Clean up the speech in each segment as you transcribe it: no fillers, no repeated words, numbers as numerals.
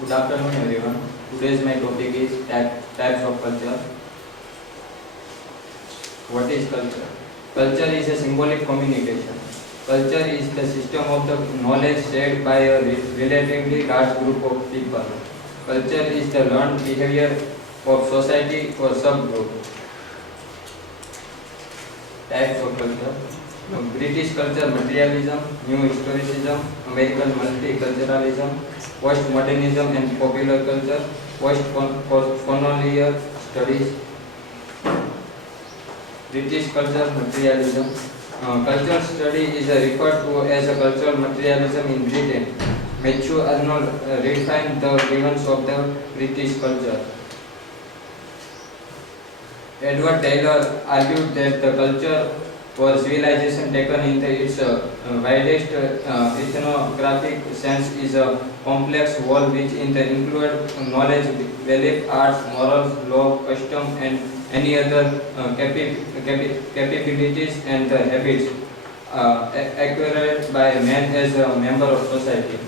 Good afternoon, everyone. Today's my topic is types of culture. What is culture? Culture is a symbolic communication. Culture is the system of the knowledge shared by a relatively large group of people. Culture is the learned behavior of society or subgroup. Types of culture. British culture, materialism, new historicism, American multiculturalism, postmodernism and popular culture, post-colonial studies. British culture, materialism. Cultural study is referred to as a cultural materialism in Britain. Matthew Arnold refined the elements of the British culture. Edward Taylor argued that the culture or civilization taken in its widest ethnographic sense is a complex whole which includes knowledge, belief, arts, morals, law, custom and any other capabilities and habits acquired by man as a member of society.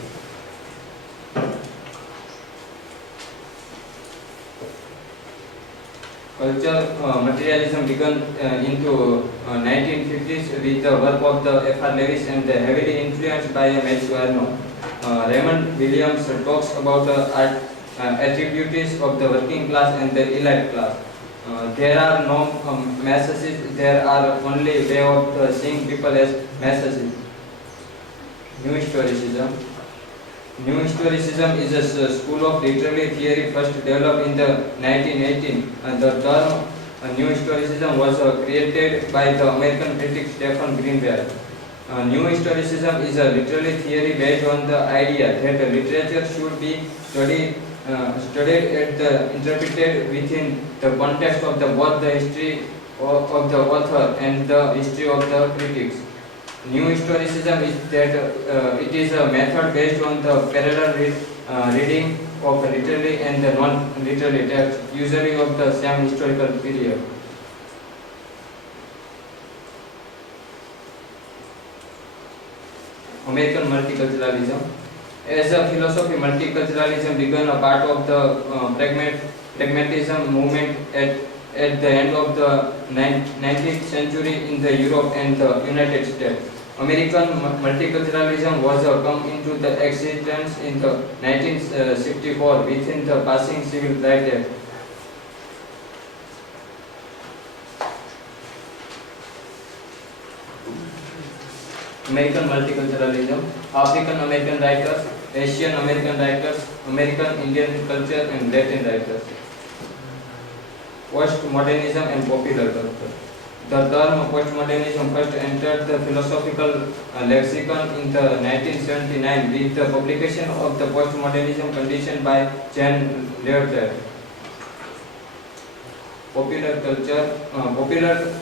Culture materialism began into 1950s with the work of the F.R. Lewis and heavily influenced by Matthew Arnold. Raymond Williams talks about the attributes of the working class and the elite class. There are no masses, there are only way of seeing people as masses. New historicism. New historicism is a school of literary theory first developed in the 1918. The term new historicism was created by the American critic Stephen Greenberg. New historicism is a literary theory based on the idea that literature should be studied and interpreted within the context of both the history of the author and the history of the critics. New historicism is that it is a method based on the parallel reading of literary and the non-literary text, usually of the same historical period. American multiculturalism. As a philosophy, multiculturalism began a part of the pragmatism movement at the end of the 19th century in the Europe and the United States. American multiculturalism was come into the existence in the 1964 within the passing Civil Rights Act. American multiculturalism, African American writers, Asian American writers, American Indian culture and Latin writers. Postmodernism and popular culture. The term postmodernism first entered the philosophical lexicon in the 1979 with the publication of the postmodernism condition by Jean Lyotard. Popular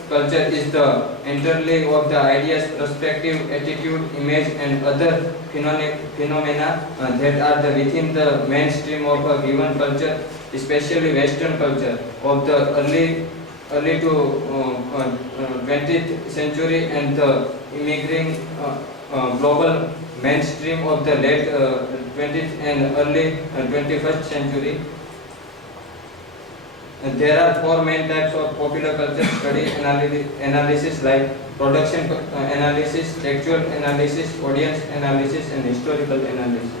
culture is the entirely of the ideas, perspective, attitude, image and other phenomena that are within the mainstream of a given culture, especially Western culture of the early to 20th century and the immigrating global mainstream of the late 20th and early 21st century. There are four main types of popular culture study analysis like production analysis, textual analysis, audience analysis and historical analysis.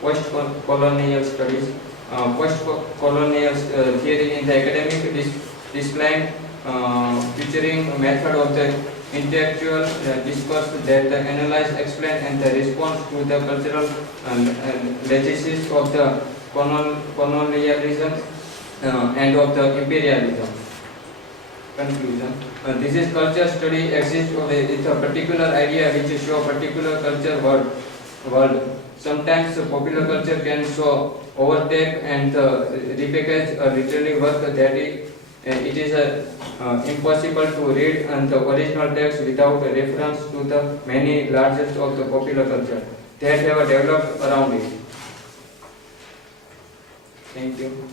Post-colonial studies. Post-colonial theory in the academic discipline featuring a method of the intellectual discourse that analyze, explain and response to the cultural legacies of the colonialism and of the imperialism. Conclusion. This is culture study exists with a particular idea which show particular culture world. Sometimes popular culture can show overtake and repackage a literary work that it is impossible to read and the original text without a reference to the many largest of the popular culture that have developed around it. Thank you.